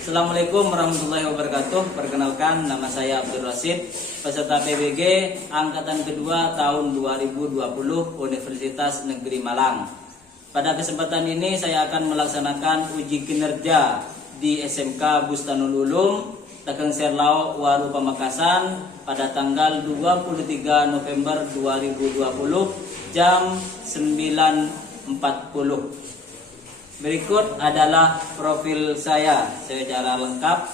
Assalamualaikum warahmatullahi wabarakatuh. Perkenalkan, nama saya Abdul Rasid, peserta PBG Angkatan Kedua tahun 2020 Universitas Negeri Malang. Pada kesempatan ini saya akan melaksanakan uji kinerja di SMK Bustanul Ulum, Tekeng Serlau, Waru Pamekasan pada tanggal 23 November 2020 jam 9.40. Berikut adalah profil saya secara lengkap.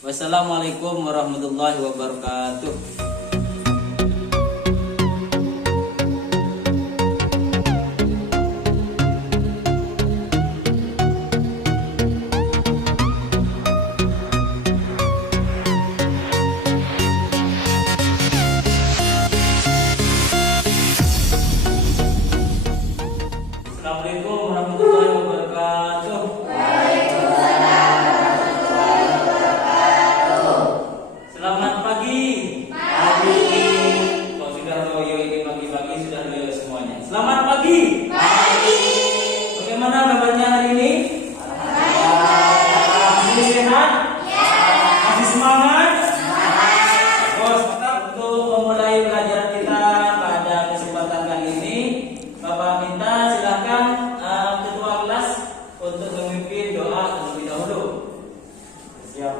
Wassalamualaikum warahmatullahi wabarakatuh. Assalamualaikum warahmatullahi wabarakatuh. Waalaikumsalam warahmatullahi wabarakatuh. Selamat pagi. Pagi. Oh, sudah loyo ini pagi-pagi sudah loyo semuanya. Selamat pagi. Pagi. Bagaimana kabarnya hari ini? Masih sehat? Ya. Masih semangat? Semangat. Bos, untuk memulai pelajaran kita pada kesempatan kali ini, Bapak minta silakan ketua kelas untuk memimpin doa terlebih dahulu. Siap.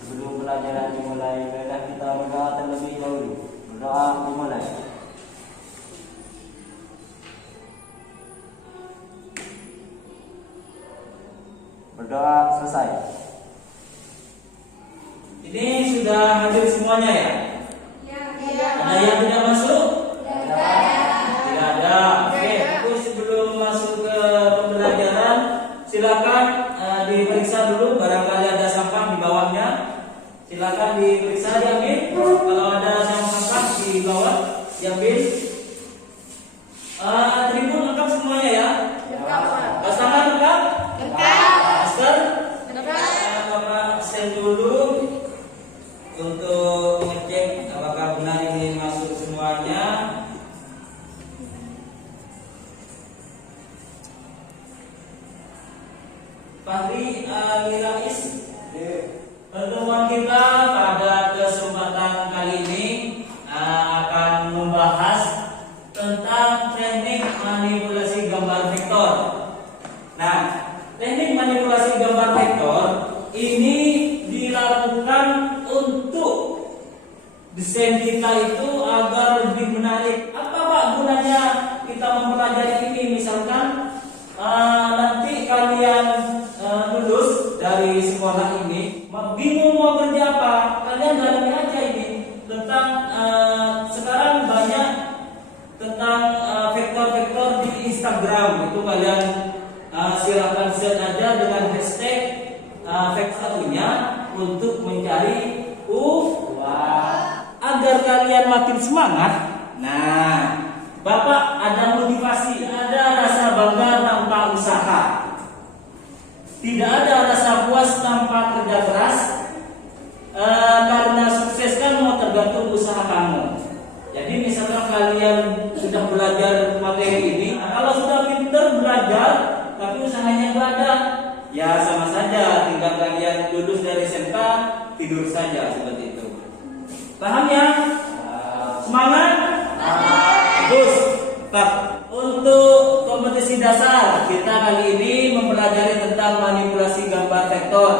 Sebelum pelajaran dimulai, marilah kita berdoa terlebih dahulu. Berdoa dimulai. Berdoa selesai. Ini sudah hadir semuanya ya? Ada yang tidak masuk? Tidak ada. Oke, terus sebelum masuk ke pembelajaran, silakan diperiksa dulu barangkali ada sampah di bawahnya. Silakan diperiksa, diambil. Kalau ada sampah di bawah, diambil. Tribun lengkap semuanya ya? Pas tangan lengkap? Masker? Bapak sel dulu untuk mengecek apakah benar ini masuk semuanya. Fahri Alirais, pertemuan kita pada kesempatan kali ini akan membahas tentang teknik manipulasi gambar vektor. Nah, teknik manipulasi gambar vektor ini dilakukan untuk desain kita itu agar lebih menarik. Apa Pak gunanya kita mempelajari ini? Misalkan nanti kalian lulus dari sekolah ini, bingung mau kerja apa? Kalian dalami aja ini tentang sekarang banyak tentang vektor-vektor di Instagram. Itu kalian silakan search aja dengan hashtag vektornya untuk mencari agar kalian makin semangat. Nah, Bapak ada motivasi, ada rasa bangga tanpa usaha. Tidak ada rasa puas tanpa kerja keras. Karena sukses kan mau tergantung usaha kamu. Jadi misalkan kalian sudah belajar materi ini, kalau sudah pintar belajar tapi usahanya nggak ada, ya sama saja. Tinggal kalian lulus dari SMK tidur saja seperti itu. Paham ya? Semangat? Bagus. Untuk kompetisi dasar, kita kali ini mempelajari tentang manipulasi gambar vektor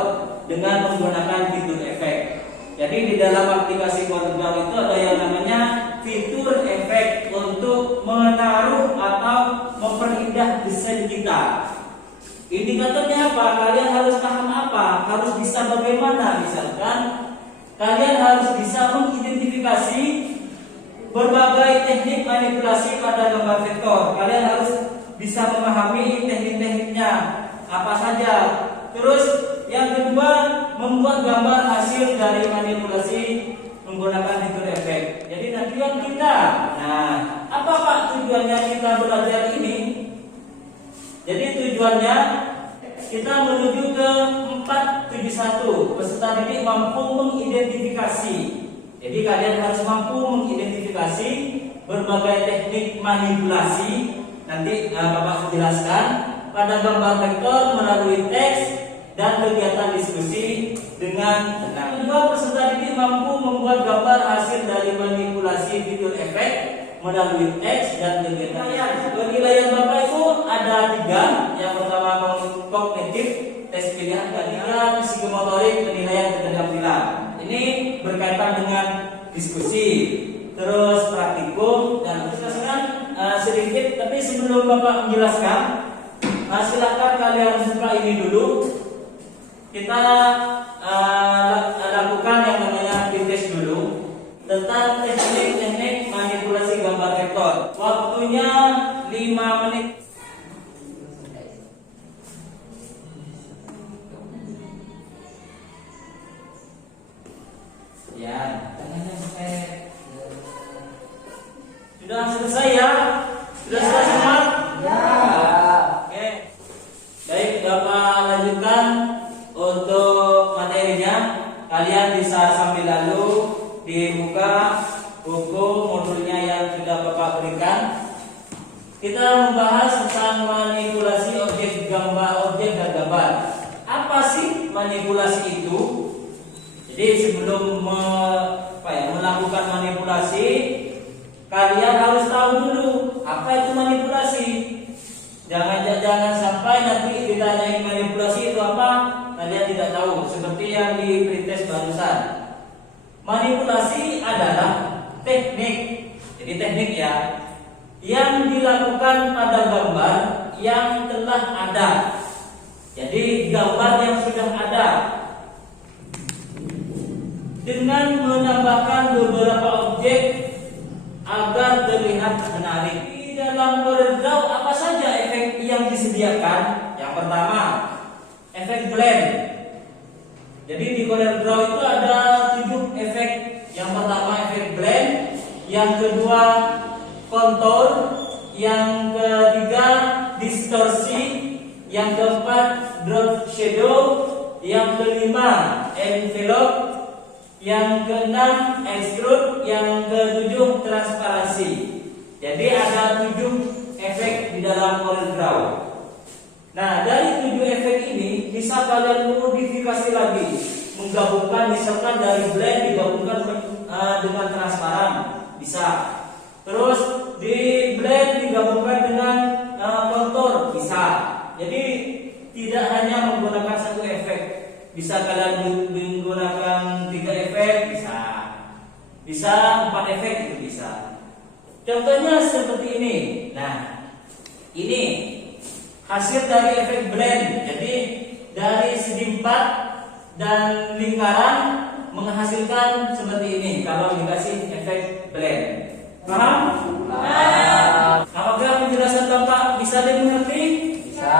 dengan menggunakan fitur efek. Jadi di dalam aplikasi CorelDRAW itu ada yang namanya fitur efek untuk menaruh atau memperindah desain kita. Indikatornya apa? Kalian harus paham apa? Harus bisa bagaimana? Misalkan kalian harus bisa mengidentifikasi berbagai teknik manipulasi pada gambar vektor. Kalian harus bisa memahami teknik-tekniknya apa saja. Terus yang kedua, membuat gambar hasil dari manipulasi menggunakan fitur efek. Jadi tujuan kita. Nah, apa Pak tujuannya kita belajar ini? Jadi tujuannya kita menuju ke 471. Peserta didik mampu mengidentifikasi. Jadi kalian harus mampu mengidentifikasi berbagai teknik manipulasi. Nanti Bapak jelaskan pada gambar vektor melalui teks dan kegiatan diskusi dengan tenang. Kedua, peserta didik mampu membuat gambar hasil dari manipulasi fitur efek melalui teks dan kegiatan. Penilaian Bapak itu ada 3. Yang pertama kognitif, tes pilihan, ketiga psikomotorik, penilaian keterampilan. Ini berkaitan dengan diskusi, terus praktikum, dan sekarang sedikit. Tapi sebelum Bapak menjelaskan, silakan kalian buka ini dulu. Kita lakukan yang namanya pretest dulu tentang teknik-teknik manipulasi gambar vektor. Waktunya 5 menit. Ya, tangannya sampai. Sudah selesai ya? Sudah selesai semua? Ya. Oke. Baik, Bapak lanjutkan untuk materinya. Kalian bisa sambil lalu dibuka buku modulnya yang sudah Bapak berikan. Kita membahas tentang manipulasi objek gambar, objek dan gambar. Apa sih manipulasi itu? Jadi sebelum melakukan manipulasi, kalian harus tahu dulu apa itu manipulasi. Jangan sampai nanti ditanyain manipulasi itu apa, kalian tidak tahu. Seperti yang di pretest barusan. Manipulasi adalah teknik. Jadi teknik ya, yang dilakukan pada gambar yang telah ada. Jadi gambar yang sudah ada dengan menambahkan beberapa objek agar terlihat menarik. Di dalam CorelDRAW apa saja efek yang disediakan? Yang pertama, efek blend. Jadi di CorelDRAW itu ada 7 efek. Yang pertama efek blend, yang kedua contour, yang ketiga distorsi, yang keempat drop shadow, yang kelima envelope, yang keenam extrude, yang ketujuh transparansi. Jadi ada 7 efek di dalam CorelDRAW. Nah, dari 7 efek ini bisa kalian modifikasi lagi, menggabungkan misalkan dari blend digabungkan dengan transparan, bisa. Terus di blend digabungkan dengan contour, bisa. Jadi tidak hanya menggunakan satu efek. Bisa kalian menggunakan 3 efek, bisa. Bisa 4 efek, itu bisa. Contohnya seperti ini. Nah, ini hasil dari efek blend. Jadi dari segi 4 dan lingkaran menghasilkan seperti ini kalau dikasih efek blend. Paham? Apakah penjelasan Bapak bisa dimengerti? Bisa.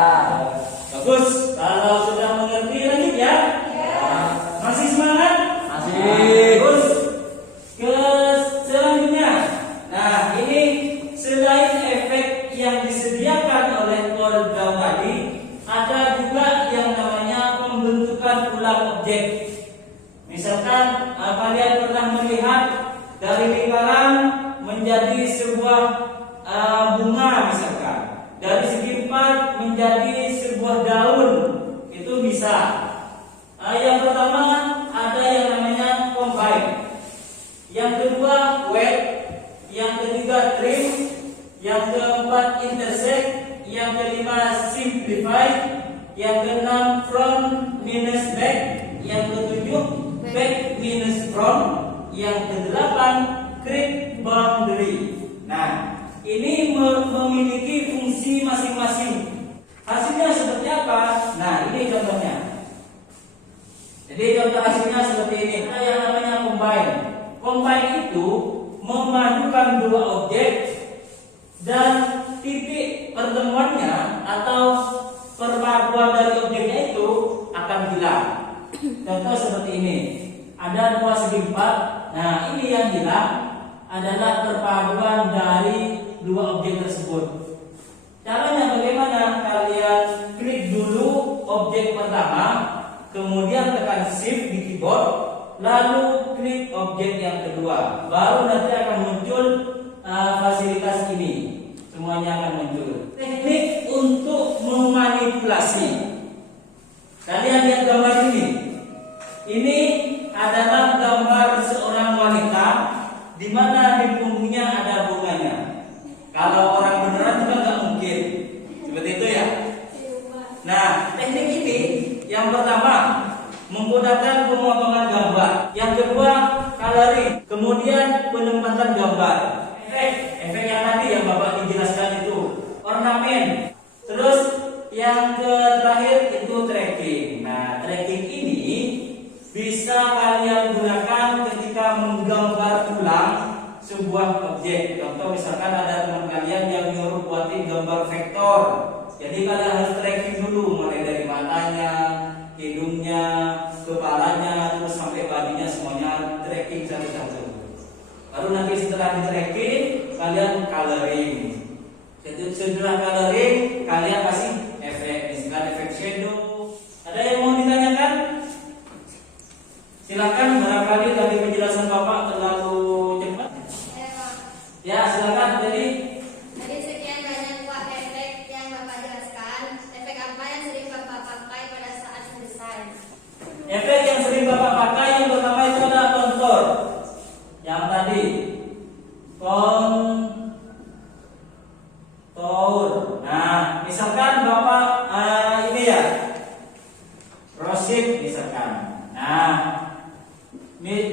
Bagus. Kalau sudah mengerti lanjut ya. Masih semangat? Masih. Bagus. Ke selanjutnya. Nah, ini selain efek yang disediakan oleh CorelDRAW tadi, ada juga yang namanya pembentukan ulang objek. Misalkan kalian pernah melihat dari lingkaran menjadi sebuah bunga misalkan. Dari segi 4 menjadi sebuah daun, itu bisa. Yang pertama ada yang namanya combine. Yang kedua wet. Yang ketiga trim. Yang keempat intersect. Yang kelima simplify. Yang keenam front minus back. Yang ketujuh back minus front. Yang kedelapan create boundary. Nah, ini memiliki fungsi masing-masing. Hasilnya seperti apa? Nah, ini contohnya. Jadi contoh hasilnya seperti ini. Ada yang namanya combine. Combine itu memadukan 2 objek dan titik pertemuannya atau perpaduan dari objeknya itu akan hilang. Contoh seperti ini. Ada 2 segi 4. Nah, ini yang hilang adalah perpaduan dari 2 objek tersebut. Caranya bagaimana? Kalian klik dulu objek pertama, kemudian tekan shift di keyboard, lalu klik objek yang kedua. Baru nanti akan muncul fasilitas ini. Semuanya akan muncul. Teknik untuk manipulasi. Kalian lihat gambar ini. Ini adalah gambar seorang wanita di mana di punggungnya ada bunganya. Kalau orang beneran juga nggak mungkin seperti itu ya. Nah, teknik ini yang pertama menggunakan pemotongan gambar, yang kedua coloring, kemudian penempatan gambar, efek yang tadi yang Bapak dijelaskan itu, ornamen, terus yang terakhir itu tracking. Nah, tracking ini bisa kalian gunakan ketika menggambar ulang sebuah objek. Contoh misalkan ada teman kalian yang nyuruh buatin gambar vektor. Jadi kalian harus tracking dulu mulai dari matanya, hidungnya, kepalanya, terus sampai badannya semuanya tracking satu-satu. Baru nanti setelah di tracking kalian coloring. Setelah coloring kalian kasih efek, misalkan efek shadow. Ada yang mau ditanyakan? Silakan, barangkali tadi penjelasan Bapak terlalu cepat. Ya, silakan. Jadi sekian banyak Pak efek yang Bapak jelaskan. Efek apa yang sering Bapak pakai pada saat mendesain? efek yang sering Bapak pakai yang pertama itu adalah kontur. Yang tadi kontur. Nah, misalkan Bapak ini ya, rosip misalkan. Nah,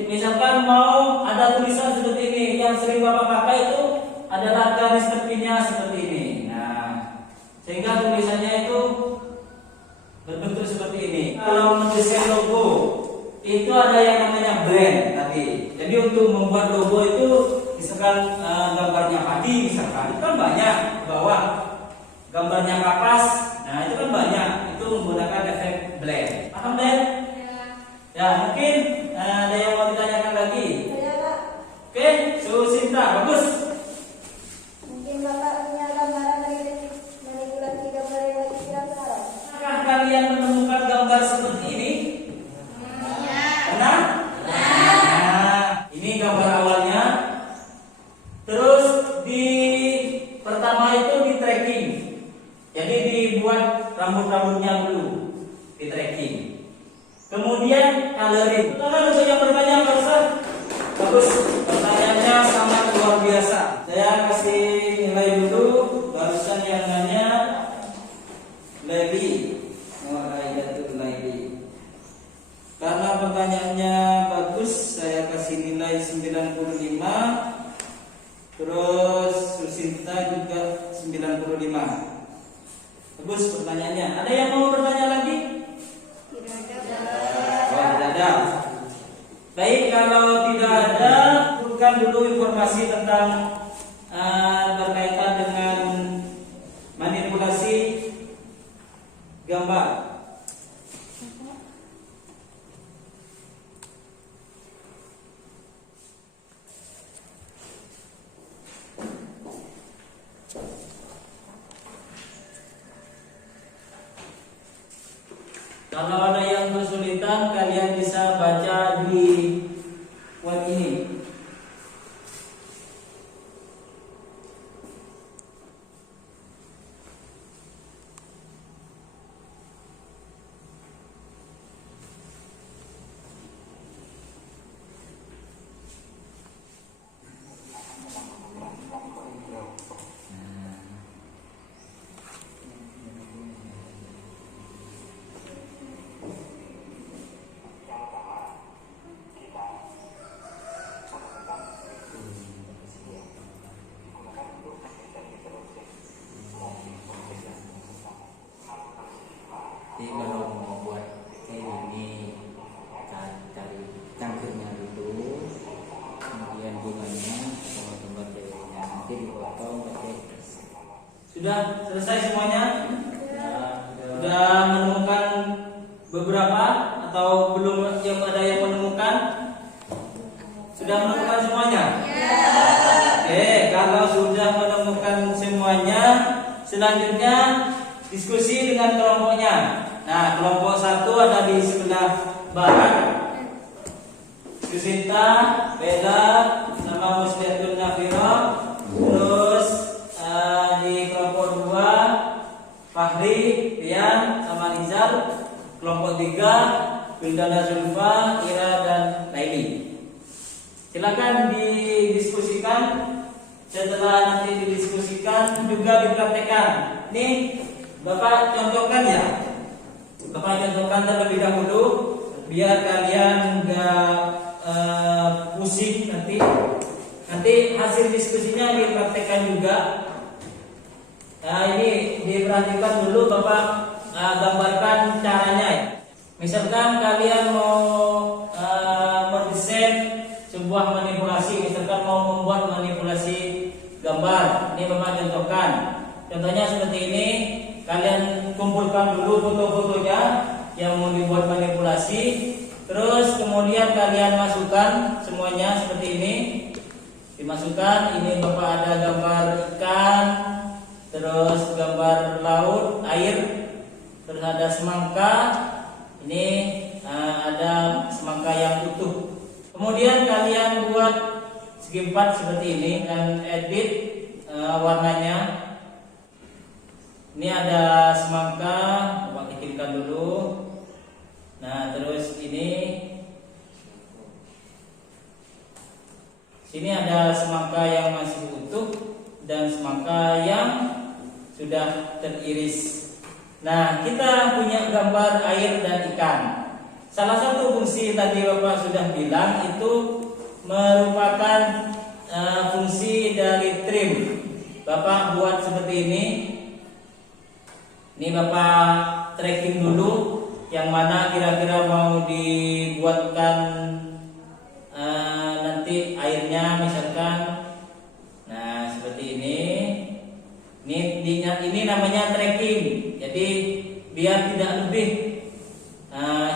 misalkan mau ada tulisan seperti ini, yang sering Bapak pakai itu adalah garis tepinya seperti ini. Nah, sehingga tulisannya itu berbentuk seperti ini. Kalau mendesain logo itu ada yang namanya blend tadi. Jadi untuk membuat logo itu misalkan gambarnya padi misalkan, itu kan banyak bawah gambarnya kapas. Nah, itu kan banyak. Itu menggunakan efek blend. Paham blend? Ya, mungkin ada yang mau ditanyakan lagi. Saya Pak, Oke, Susinta, bagus. mungkin Bapak punya gambaran manipulasi gambar yang lagi viral sekarang? Apakah kalian menemukan gambar seperti ini? Pernah? Nah, ini gambar awalnya. Terus di pertama itu di tracking. Jadi dibuat rambut-rambutnya dulu di tracking. Kemudian coloring. Silakan untuk yang bertanya, Ustaz. Bagus, pertanyaannya sangat luar biasa. Saya kasih nilai dulu. Barusan yang nanya Lady, Ayatul Lady. Karena pertanyaannya bagus, saya kasih nilai 95. Terus Susinta juga 95. Bagus pertanyaannya. Ada yang mau bertanya lagi? Oh, tidak ada. Baik, kalau tidak ada, bukan dulu informasi tentang berkaitan dengan manipulasi gambar. Kalau ada yang kesulitan, kalian bisa baca di web ini. Jadi kalau mau buat kayak gini, cari cangkirnya dulu, kemudian bunganya, sama tempat ceweknya, nanti dipotong pakai. Sudah selesai semuanya? Sudah menemukan beberapa atau belum yang ada yang menemukan? Sudah menemukan semuanya? Oke, kalau sudah menemukan semuanya, selanjutnya diskusi dengan kelompoknya. Nah, kelompok satu ada di sebelah barat. Susinta, Bella, sama Muslihatun Nafirah. Terus di kelompok dua, Fahri, Rian, Rizal. Kelompok 3 Wildana Zulfa, Ira dan Laili. Silakan didiskusikan. Setelah nanti didiskusikan juga dipraktekkan. Nih Bapak contohkan ya. Bapak contohkan terlebih dahulu biar kalian nggak pusing nanti. Nanti hasil diskusinya dipraktekkan juga. Nah, ini diperhatikan dulu Bapak gambarkan caranya ya. Misalkan kalian mau mendesain sebuah manipulasi, misalkan mau membuat manipulasi gambar. Ini Bapak contohkan. Contohnya seperti ini. Kalian kumpulkan dulu foto-fotonya yang mau dibuat manipulasi. Terus kemudian kalian masukkan semuanya seperti ini. Dimasukkan. Ini Bapak ada gambar ikan, terus gambar laut, air, terus ada semangka. Ini ada semangka yang utuh. Kemudian kalian buat segi 4 seperti ini dan edit warnanya. Ini ada semangka, Bapak kecilkan dulu. Nah, terus ini sini ada semangka yang masih utuh dan semangka yang sudah teriris. Nah, kita punya gambar air dan ikan. Salah satu fungsi tadi Bapak sudah bilang itu merupakan fungsi dari trim. Bapak buat seperti ini. Ini Bapak tracking dulu yang mana kira-kira mau dibuatkan nanti airnya misalkan. Nah, seperti ini. Ini namanya tracking. Jadi biar tidak lebih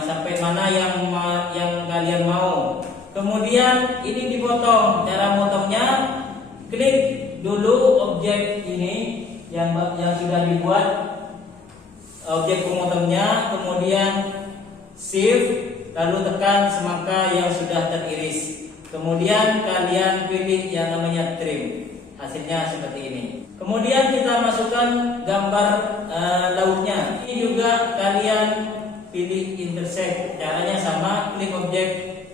sampai mana yang kalian mau. Kemudian ini dipotong. Cara motongnya klik dulu objek ini yang sudah dibuat, objek pemotongnya, kemudian shift, lalu tekan semangka yang sudah teriris. Kemudian kalian pilih yang namanya trim. Hasilnya seperti ini. Kemudian kita masukkan gambar lautnya. Ini juga kalian pilih intersect. Caranya sama, klik objek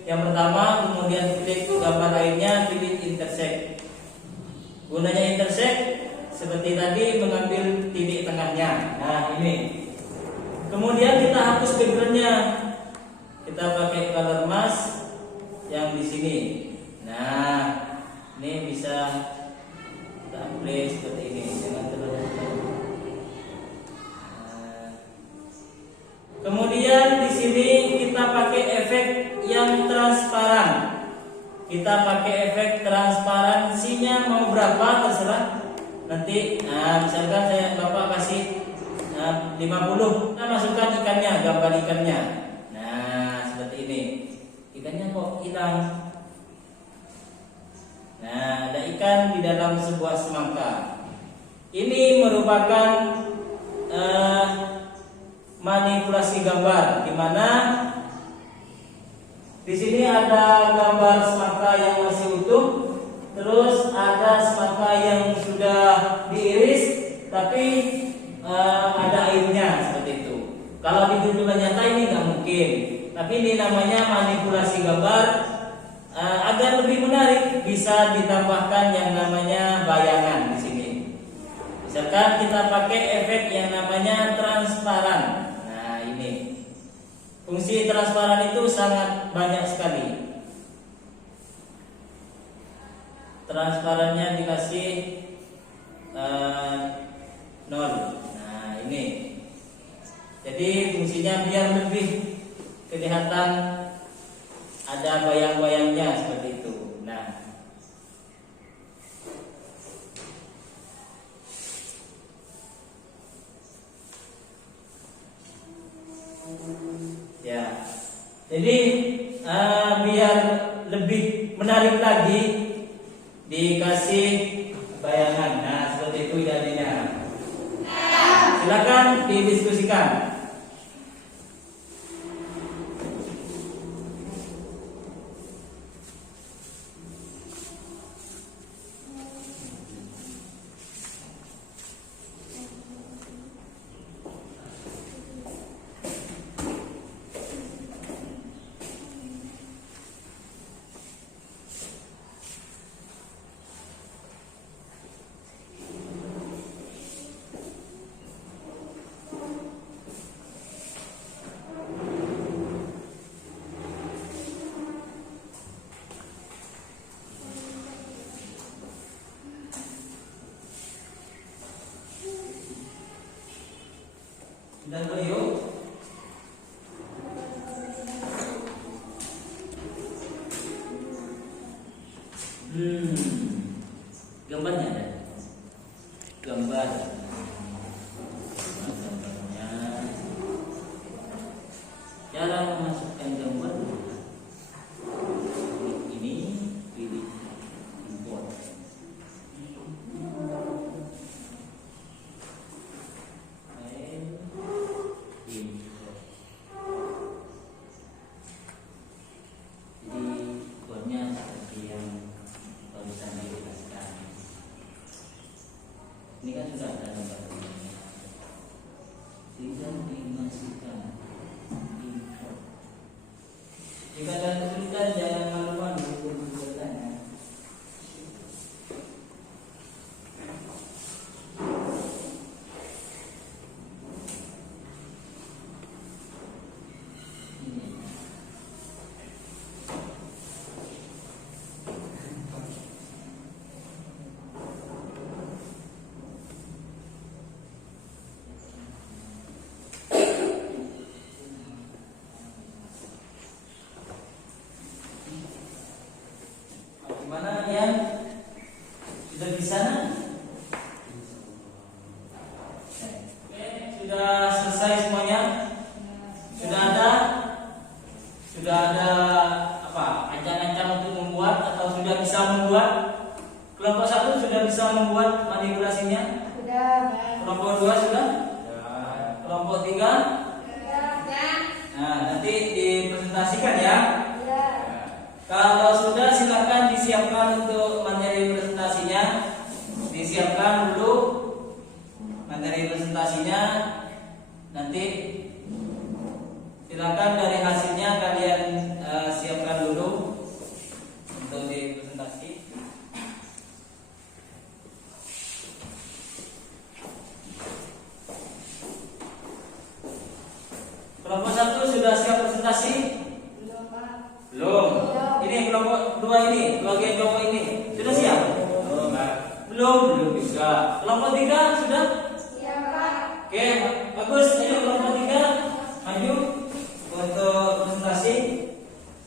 yang pertama, kemudian klik gambar lainnya, pilih intersect. Gunanya intersect seperti tadi mengambil titik tengahnya. Nah, ini. Kemudian kita hapus backgroundnya. Kita pakai color mask yang di sini. Nah, ini bisa kita play seperti ini. Jangan terlalu. Kemudian di sini kita pakai efek yang transparan. Kita pakai efek transparansinya mau berapa terserah. Nanti, misalkan Bapak kasih 50. Kita masukkan ikannya, gambar ikannya. Nah, seperti ini. Ikannya kok hilang. Nah, ada ikan di dalam sebuah semangka. Ini merupakan manipulasi gambar, di mana di sini ada gambar semangka yang masih utuh, terus ada semangka yang sudah diiris, tapi ada airnya seperti itu. Kalau di dunia nyata ini nggak mungkin, tapi ini namanya manipulasi gambar. Agar lebih menarik, bisa ditambahkan yang namanya bayangan di sini. Misalkan kita pakai efek yang namanya transparan. Nah, ini fungsi transparan itu sangat banyak sekali. Transparannya dikasih 0. Nah, ini. Jadi fungsinya biar lebih kelihatan ada bayang-bayangnya seperti itu. Nah, ya. Jadi biar lebih menarik lagi dikasih bayangan. Nah, seperti itu jadinya. Silakan didiskusikan. Dan yuk. Gambarnya ada. Gambarnya. Cara memasukkan gambar ini pilih import. Jadi kodnya seperti yang barusan dijelaskan. Ini kan sudah ada gambarnya. Tinggal dimasukkan import. Jika ada kesulitan jangan malu-malu untuk bertanya. Gimana yang sudah di sana? Oke, sudah selesai semuanya? Sudah ada apa? Ancang-ancang untuk membuat atau sudah bisa membuat? Kelompok 1 sudah bisa membuat manipulasinya? Sudah. Kelompok 2 sudah? Kelompok 3? Sudah. Nah, nanti dipresentasikan ya. Iya. Kalau sudah silakan disiapkan untuk materi presentasinya. Disiapkan dulu materi presentasinya. Nanti silakan dari hasilnya kalian siapkan dulu untuk dipresentasi. Kelompok 1 sudah siap presentasi? Belum, Pak. Belum. Ini kelompok 2 ini, bagian kelompok ini sudah siap? Belum juga. Kelompok 3 sudah? Iya, Pak. Oke, bagus. Ayo kelompok 3 maju untuk presentasi.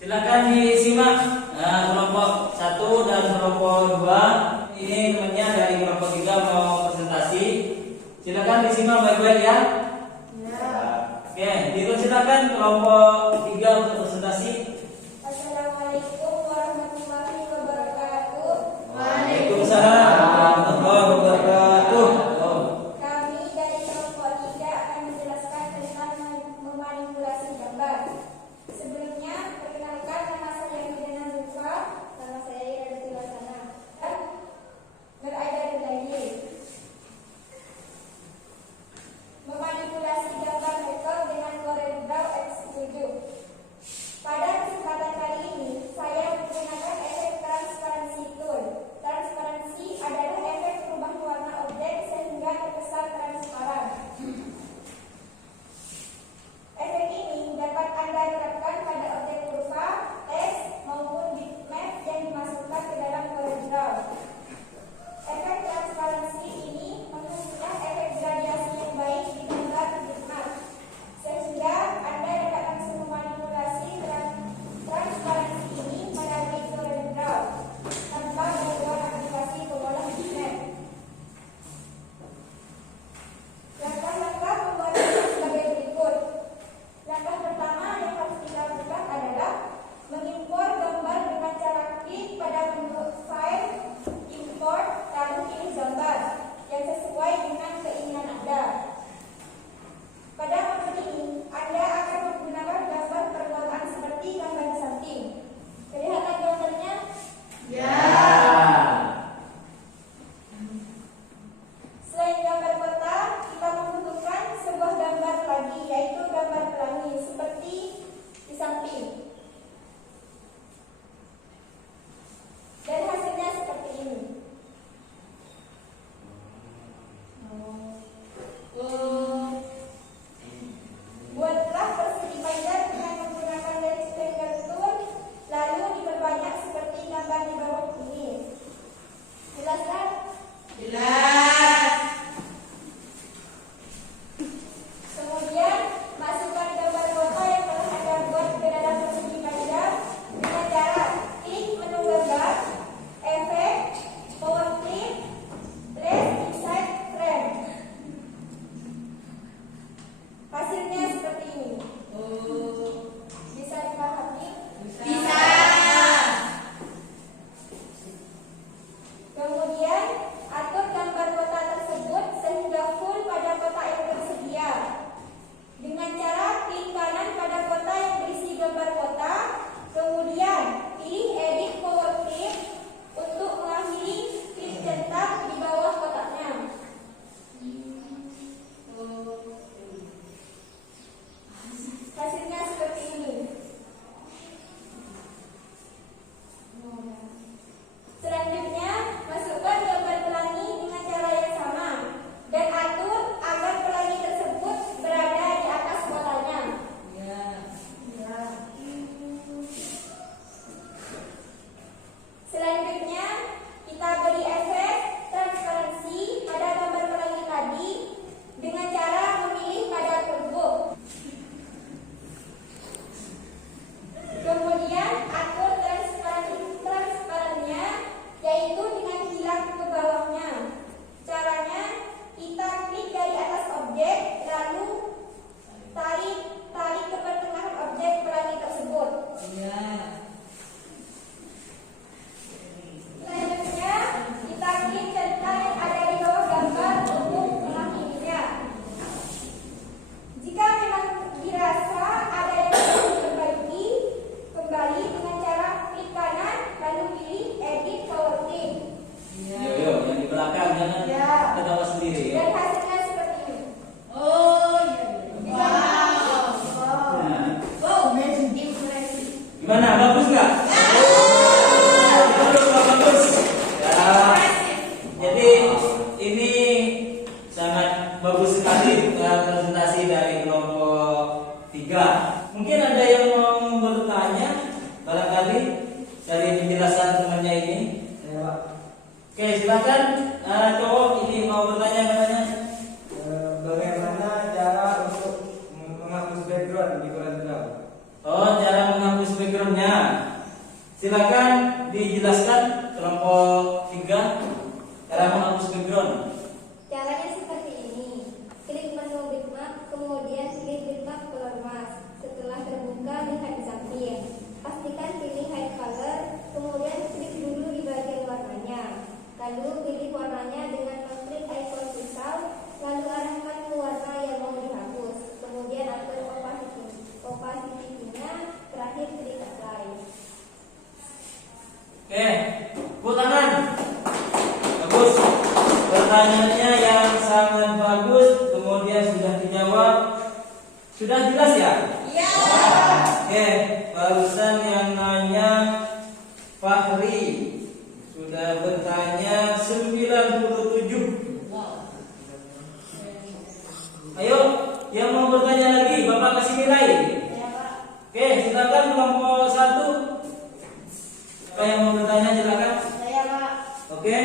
Silakan disimak. Nah, kelompok 1 dan kelompok 2 ini temannya dari kelompok 3 mau presentasi. Silakan disimak baik-baik ya. Oke, dipersilakan kelompok 3 untuk presentasi. Assalamualaikum warahmatullahi wabarakatuh. Waalaikumsalam warahmatullahi wabarakatuh. Kami dari kelompok 3 akan menjelaskan tentang memanipulasi gambar. Sebelumnya, perkenalkan nama saya Midana Zulfa, nama saya Ira Tulasana, dan berada di Dayi. Memanipulasi gambar Michael dengan CorelDRAW X7. Bisa dipahami? Bisa. Kemudian, atur gambar kota tersebut sehingga full pada kotak yang tersedia. Dengan cara klik kanan pada kota yang berisi gambar kota, kemudian pilih edit PowerPoint untuk mengakhiri klik cetak di bawah kotaknya. Hasilnya seperti ini. Selanjutnya, masukkan gambar pelangi dengan cara yang sama dan atur agar pelangi tersebut berada di atas kotanya. Selanjutnya, kita beri efek transparansi pada gambar pelangi tadi dengan cara memilih pada turbo. Kemudian atur transparannya, yaitu dengan hilang ke bawahnya. Caranya, kita klik dari atas objek, lalu tarik ke pertengahan objek pelangi tersebut. Selanjutnya, kita klik centang yang ada di bawah gambar untuk mengakhirinya. Jika memang dirasa ada yang perlu diperbaiki, kembali dengan cara klik kanan lalu pilih edit PowerPoint. Yo, yang di belakang jangan Ya. ketawa sendiri. Ya. Dan hasilnya seperti ini. Oh, iya. Bisa dipahami? Nah, Wow, impresi. gimana? Bagus nggak? Bagus, bagus. Ya. Jadi ini sangat bagus sekali presentasi dari kelompok 3. Mungkin ada yang mau bertanya barangkali dari penjelasan temannya ini. Oke, silakan cowok ini mau bertanya katanya. Bagaimana cara untuk menghapus background di Corel? Oh, cara menghapus backgroundnya. Silakan dijelaskan kelompok 3 cara menghapus background. Caranya seperti ini. Klik menu bitmap, kemudian klik bitmap color mask. Setelah terbuka, lihat di samping. Pastikan pilih hide color, kemudian klik dulu di bagian warnanya. Lalu pilih warnanya dengan mengklik icon pisau, lalu arahkan ke warna yang mau dihapus. Kemudian atur opacity-nya, terakhir klik apply. Oke, tepuk tangan. Bagus. Pertanyaannya yang sangat bagus, kemudian sudah dijawab. Sudah jelas ya? Iya. Oke, barusan yang nanya Fahri sudah bertanya 97. Wow. Ayo, yang mau bertanya lagi, Bapak kasih nilai. Ya, Pak. Oke, silakan kelompok 1. Siapa yang mau bertanya silakan. Saya, Pak. Oke.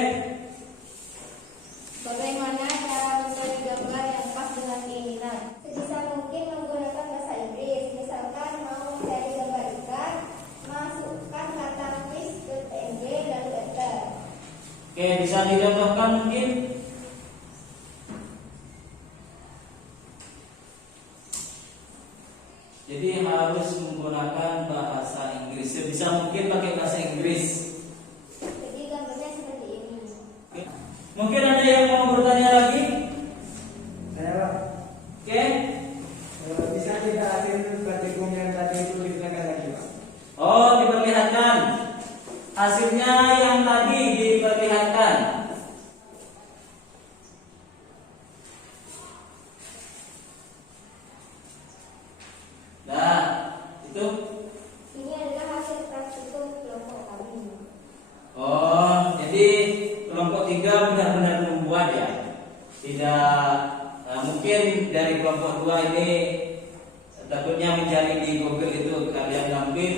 Bagaimana cara mencari gambar yang pas dengan keinginan? Sebisa mungkin menggunakan bahasa Inggris. Misalkan mau mencari gambar ikan, masukkan kata fish.png lalu enter. Oke, bisa dicontohkan mungkin. Jadi harus menggunakan bahasa Inggris. Sebisa mungkin pakai bahasa Inggris. Jadi gambarnya seperti ini. Oke. Mungkin ada yang mau bertanya lagi? Saya Pak, Oke. bisa tidak hasil praktikum yang tadi itu diperlihatkan lagi Pak? Oh, diperlihatkan. Hasilnya yang tadi diperlihatkan. Nah, itu. Ini adalah hasil praktikum kelompok kami. Oh, jadi kelompok 3 benar-benar membuat ya. Tidak mungkin dari kelompok 2 ini takutnya mencari di Google itu kalian ambil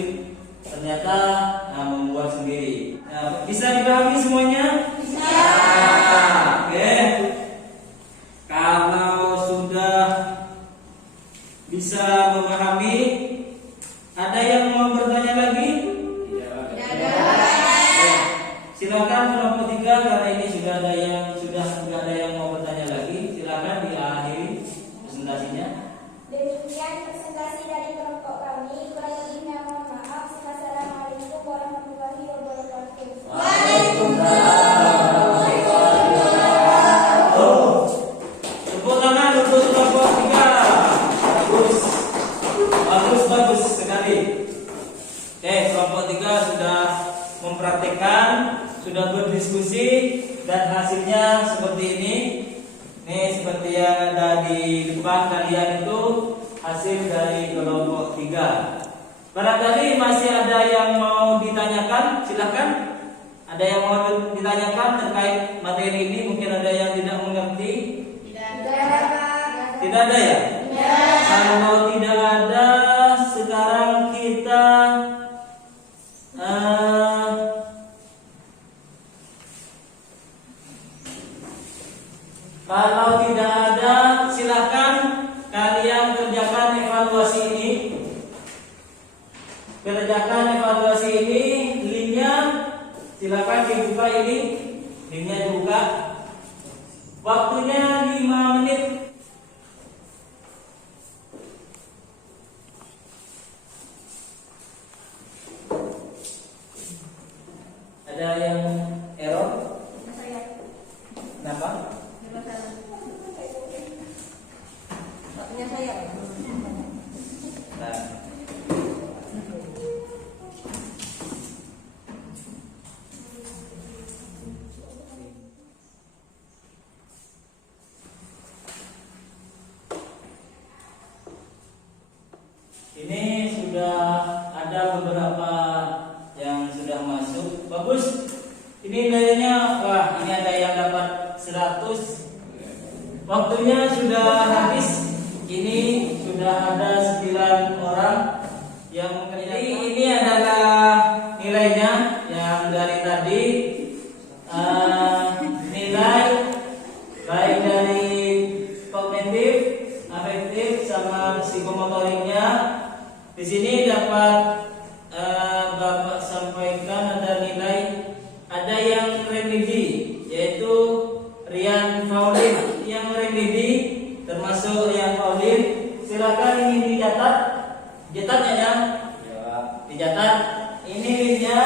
ternyata membuat sendiri. Nah, bisa dipahami semuanya? Bisa. Oke. Kalau sudah bisa memahami, ada yang mau bertanya lagi? Silakan kelompok 3 karena ini sudah ada yang mau bertanya lagi. Silakan diakhiri presentasinya. Demikian presentasi dari mempraktekkan, sudah berdiskusi, dan hasilnya seperti ini. Ini seperti yang ada di depan kalian itu hasil dari kelompok 3. Barangkali masih ada yang mau ditanyakan, silakan. Ada yang mau ditanyakan terkait materi ini, mungkin ada yang tidak mengerti. Tidak ada ya? Kalau tidak ada, sekarang kita kalau tidak ada, silakan kalian kerjakan evaluasi ini. Kerjakan evaluasi ini, linknya silakan dibuka ini, linknya dibuka. Waktunya 5 menit. Ada yang error? Kenapa? Nah. Ini sudah ada beberapa yang sudah masuk. Bagus. Ini nilainya, wah, ini ada yang dapat 100. Waktunya sudah habis. Ini sudah ada 9 orang yang mengerjakan. Ini adalah nilainya yang dari tadi. Nilai baik dari kognitif, afektif, sama psikomotoriknya. Di sini dapat Bapak sampaikan ada nilai, ada yang remedi, yaitu Rian Faulin yang remedi, termasuk Rian Faulin. Silakan ini dicatat, dicatatnya ya, dicatat. Ini linknya,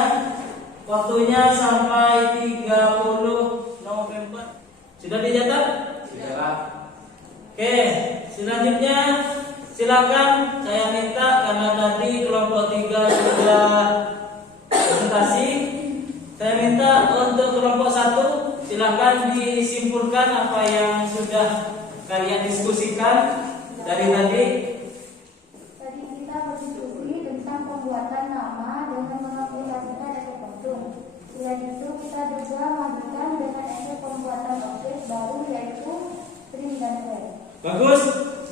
waktunya sampai 30 November. Sudah dicatat? Sudah. Oke, selanjutnya silakan saya minta, karena tadi kelompok 3 sudah presentasi, saya minta untuk kelompok 1 silakan disimpulkan apa yang sudah kalian diskusikan dari tadi. Tadi kita berdiskusi tentang pembuatan nama dengan mengaplikasikan efek kostum. Selain itu kita juga menggunakan dengan efek pembuatan objek baru, yaitu string dan web. Bagus.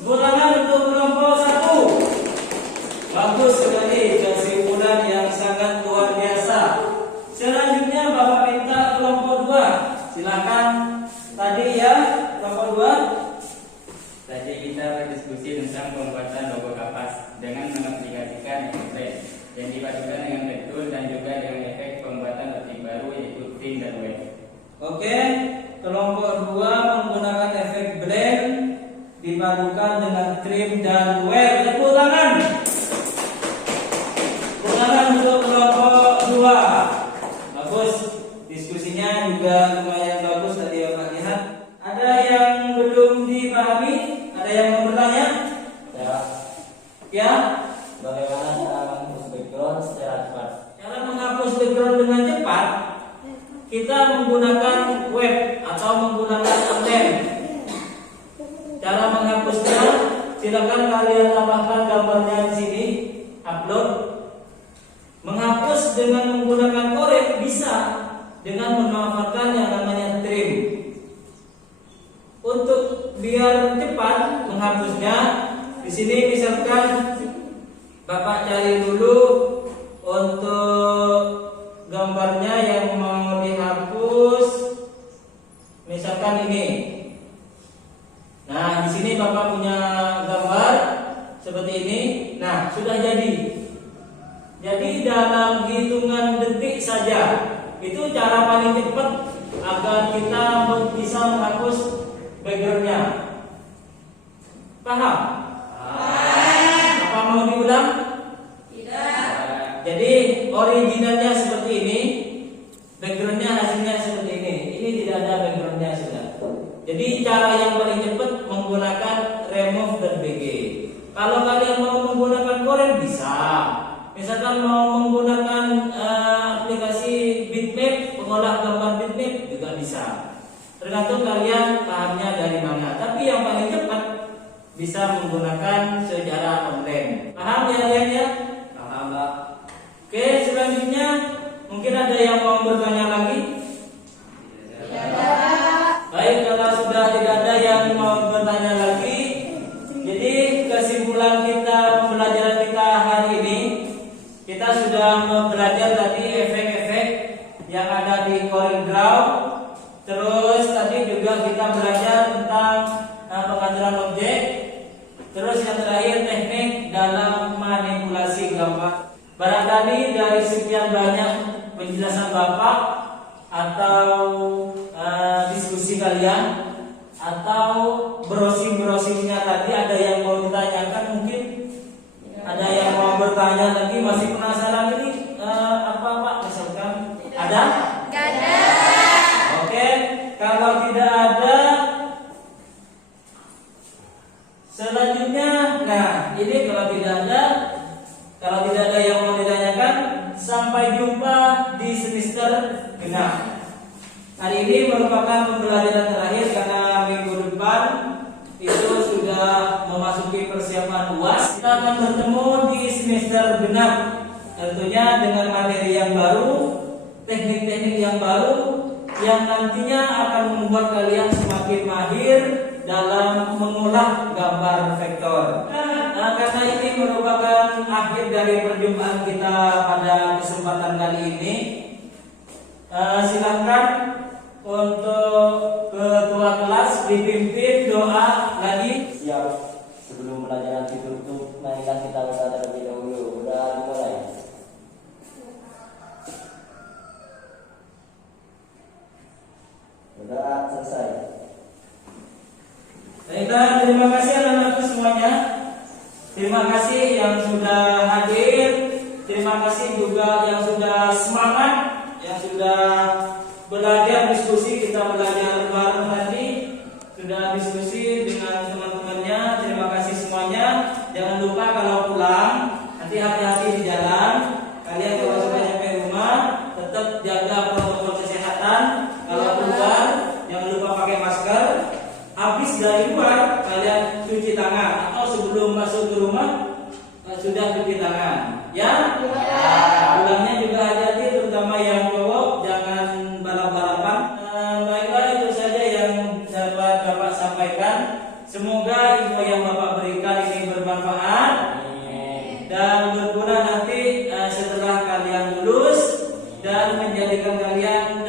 Tepuk tangan untuk kelompok 1. Bagus sekali, kesimpulan yang sangat luar biasa. Selanjutnya Bapak minta kelompok 2. Silakan tadi ya, kelompok 2. Tadi kita berdiskusi tentang pembuatan logo kapas dengan mengaplikasikan efek yang dipadukan dengan betul dan juga dengan efek pembuatan objek baru, yaitu trim dan web. Oke, kelompok 2 menggunakan efek blend dipadukan dengan trim dan web. Tepuk tangan. Tepuk tangan untuk kelompok 2. Bagus. Diskusinya juga lumayan bagus tadi Bapak lihat. Ada yang belum dipahami? Ada yang mau bertanya? Ya. Ya. Bagaimana cara menghapus background secara cepat? Cara menghapus background dengan cepat, kita menggunakan web atau menggunakan konten. Cara menghapusnya, silakan kalian tambahkan gambarnya di sini, upload. Menghapus dengan menggunakan korek bisa dengan memanfaatkan yang namanya trim. Untuk biar cepat menghapusnya, di sini misalkan Bapak cari dulu untuk gambarnya yang mau dihapus, misalkan ini. Nah, di sini Bapak punya gambar seperti ini. Nah, sudah jadi. Jadi dalam hitungan detik saja, itu cara paling cepat agar kita bisa menghapus backgroundnya. Paham? Apa mau diulang? Tidak. Jadi originalnya seperti ini, backgroundnya hasilnya seperti ini. Ini tidak ada backgroundnya sudah. Jadi cara yang paling cepat menggunakan remove dan BG. Kalau kalian mau menggunakan Corel bisa. Misalkan mau menggunakan aplikasi bisa menggunakan secara online. Paham ya kalian ya? Paham, Pak. Oke, selanjutnya mungkin ada yang mau bertanya lagi? Baik, kalau sudah tidak ada yang mau bertanya lagi, jadi kesimpulan kita pembelajaran kita hari ini, kita sudah belajar tadi efek-efek yang ada di CorelDRAW. Terus tadi juga kita belajar tentang pengaturan objek. Terus yang terakhir teknik dalam manipulasi gambar. Barangkali dari sekian banyak penjelasan Bapak atau diskusi kalian atau browsing-browsingnya tadi ada yang mau ditanyakan mungkin? Ada yang mau bertanya lagi, masih penasaran ini apa Pak? Misalkan ada? Gak ada. Oke, kalau tidak ada, selanjutnya, nah ini kalau tidak ada yang mau ditanyakan, sampai jumpa di semester genap. Hari ini merupakan pembelajaran terakhir karena minggu depan itu sudah memasuki persiapan UAS. Kita akan bertemu di semester genap, tentunya dengan materi yang baru, teknik-teknik yang baru, yang nantinya akan membuat kalian semakin mahir dalam mengolah gambar vektor. Nah, karena ini merupakan akhir dari perjumpaan kita pada kesempatan kali ini, silahkan untuk ketua kelas dipimpin doa lagi. Siap. Sebelum pelajaran ditutup, marilah kita berdoa terlebih dahulu. Udah dimulai. Berdoa selesai. Baiklah, terima kasih anak-anakku semuanya. Terima kasih yang sudah hadir. Terima kasih juga yang sudah semangat, yang sudah belajar diskusi. Kita belajar bareng tadi, sudah diskusi dengan teman-temannya. Terima kasih semuanya. Jangan lupa kalau pulang, nanti hati-hati di jalan. Kalian kalau sudah sampai rumah, tetap jaga protokol kesehatan. Kalau keluar, jangan lupa pakai masker. Habis dari luar, kalian cuci tangan, atau sebelum masuk ke rumah sudah cuci tangan, ya? Pulangnya juga hati-hati, terutama yang cowok, jangan balap-balapan. Baiklah, itu saja yang dapat Bapak sampaikan. Semoga info yang Bapak berikan ini bermanfaat dan berguna nanti setelah kalian lulus dan menjadikan kalian